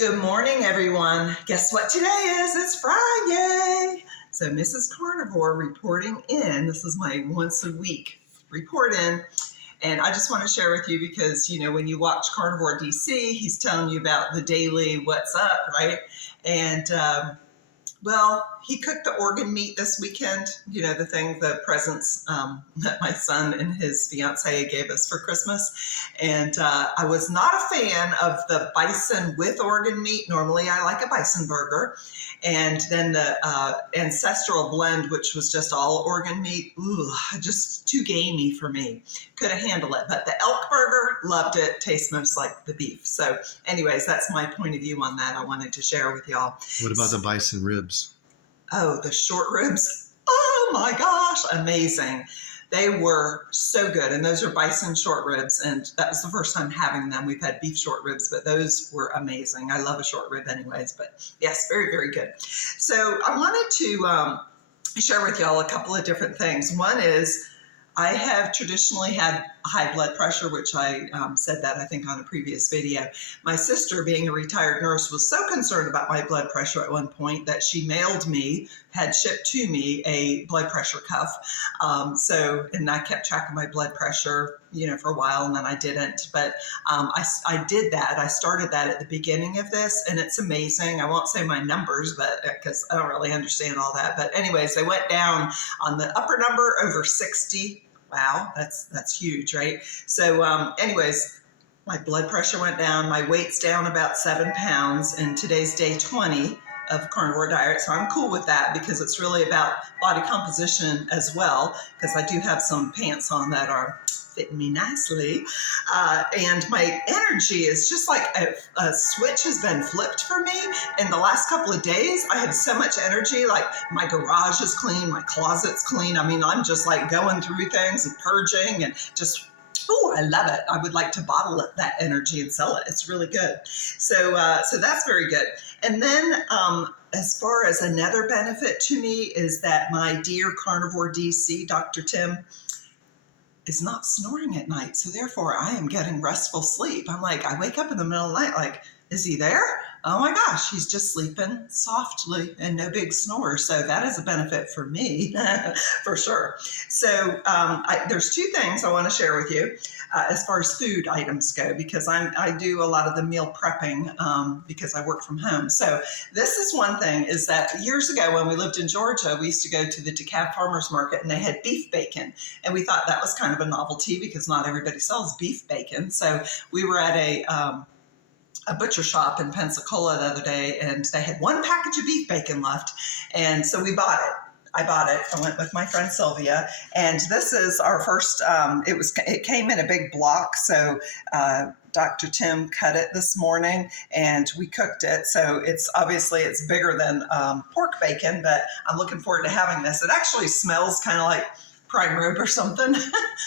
Good morning, everyone. Guess what today is? It's Friday. So Mrs. Carnivore reporting in. This is my once a week report in. And I just want to share with you because, when you watch Carnivore DC, he's telling you about the daily what's up, right? And, he cooked the organ meat this weekend, the presents that my son and his fiance gave us for Christmas. And I was not a fan of the bison with organ meat. Normally I like a bison burger. And then the ancestral blend, which was just all organ meat, just too gamey for me. Couldn't handle it. But the elk burger, loved it. Tastes most like the beef. So anyways, that's my point of view on that. I wanted to share with y'all. What about the bison ribs? Oh, the short ribs. Oh my gosh, amazing. They were so good. And those are bison short ribs. And that was the first time having them. We've had beef short ribs, but those were amazing. I love a short rib anyways, but yes, very, very good. So I wanted to share with y'all a couple of different things. One is I have traditionally had high blood pressure, which I said that I think on a previous video. My sister, being a retired nurse, was so concerned about my blood pressure at one point that she had shipped to me a blood pressure cuff. And I kept track of my blood pressure, for a while, and then I didn't. But I did that. I started that at the beginning of this, and it's amazing. I won't say my numbers, but because I don't really understand all that. But anyways, they went down on the upper number over 60. Wow, that's huge, right? So anyways, my blood pressure went down. My weight's down about 7 pounds, and today's day 20 of carnivore diet. So I'm cool with that because it's really about body composition as well, because I do have some pants on that are fitting me nicely. And my energy is just like a switch has been flipped for me. In the last couple of days, I have so much energy. Like my garage is clean, my closet's clean. I mean, I'm just like going through things and purging and just, I love it. I would like to bottle that energy and sell it. It's really good. So that's very good. And then as far as another benefit to me is that my dear Carnivore DC, Dr. Tim, is not snoring at night. So therefore I am getting restful sleep. I'm like, I wake up in the middle of the night like, is he there? Oh my gosh, he's just sleeping softly and no big snore. So that is a benefit for me, for sure. So there's two things I want to share with you as far as food items go, because I do a lot of the meal prepping because I work from home. So this is one thing, is that years ago when we lived in Georgia, we used to go to the DeKalb Farmers Market and they had beef bacon. And we thought that was kind of a novelty because not everybody sells beef bacon. So we were at a butcher shop in Pensacola the other day, and they had one package of beef bacon left. And so we bought it. I bought it. I went with my friend Sylvia, and this is our first, it came in a big block. So Dr. Tim cut it this morning and we cooked it. So it's bigger than pork bacon, but I'm looking forward to having this. It actually smells kind of like prime rib or something.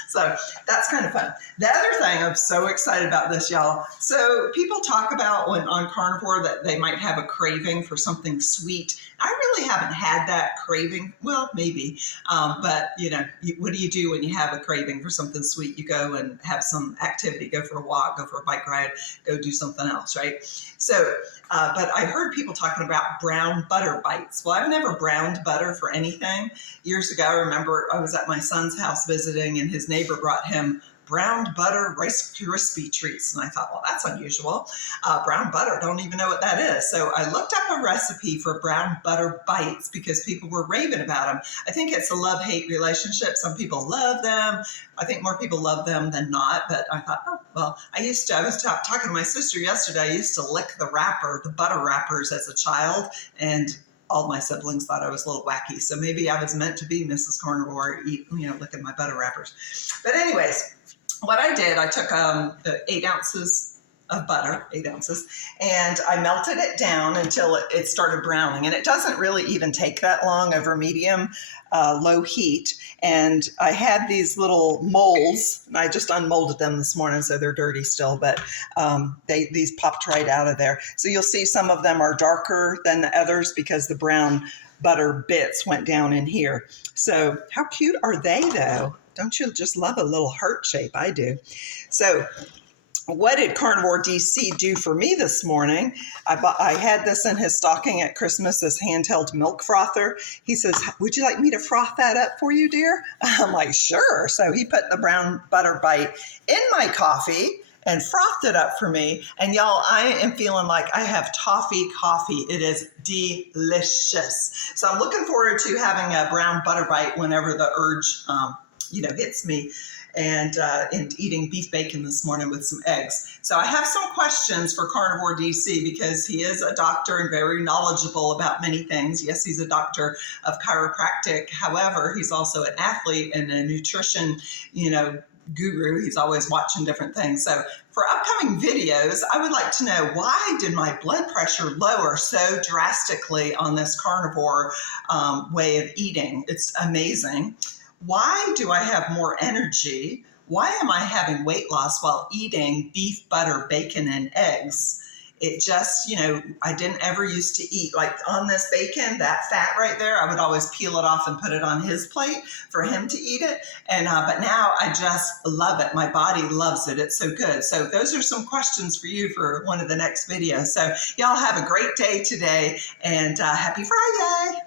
So that's kind of fun. The other thing, I'm so excited about this, y'all. So people talk about when on carnivore that they might have a craving for something sweet. I really haven't had that craving. Well, maybe. But what do you do when you have a craving for something sweet? You go and have some activity, go for a walk, go for a bike ride, go do something else, right? So, but I heard people talking about brown butter bites. Well, I've never browned butter for anything. Years ago, I remember I was at my son's house visiting, and his neighbor brought him browned butter Rice Krispie treats. And I thought, well, that's unusual. Brown butter, don't even know what that is. So I looked up a recipe for brown butter bites because people were raving about them. I think it's a love-hate relationship. Some people love them. I think more people love them than not. But I thought, oh, well, I was talking to my sister yesterday. I used to lick the butter wrappers as a child. And all my siblings thought I was a little wacky. So maybe I was meant to be Mrs. Carnivore, licking my butter wrappers. But anyways, what I did, I took 8 ounces of butter, 8 ounces, and I melted it down until it started browning. And it doesn't really even take that long over medium, low heat. And I had these little molds, and I just unmolded them this morning, so they're dirty still, but these popped right out of there. So you'll see some of them are darker than the others because the brown butter bits went down in here. So how cute are they, though? Don't you just love a little heart shape? I do. So what did Carnivore DC do for me this morning? I had this in his stocking at Christmas, this handheld milk frother. He says, would you like me to froth that up for you, dear? I'm like, sure. So he put the brown butter bite in my coffee and frothed it up for me. And y'all, I am feeling like I have toffee coffee. It is delicious. So I'm looking forward to having a brown butter bite whenever the urge, hits me. And eating beef bacon this morning with some eggs. So I have some questions for Carnivore DC because he is a doctor and very knowledgeable about many things. Yes, he's a doctor of chiropractic. However, he's also an athlete and a nutrition, guru. He's always watching different things. So for upcoming videos, I would like to know, why did my blood pressure lower so drastically on this carnivore way of eating? It's amazing. Why do I have more energy? Why am I having weight loss while eating beef, butter, bacon, and eggs? It just, I didn't ever used to eat like on this bacon, that fat right there. I would always peel it off and put it on his plate for him to eat it. And, but now I just love it. My body loves it. It's so good. So those are some questions for you for one of the next videos. So y'all have a great day today and happy Friday.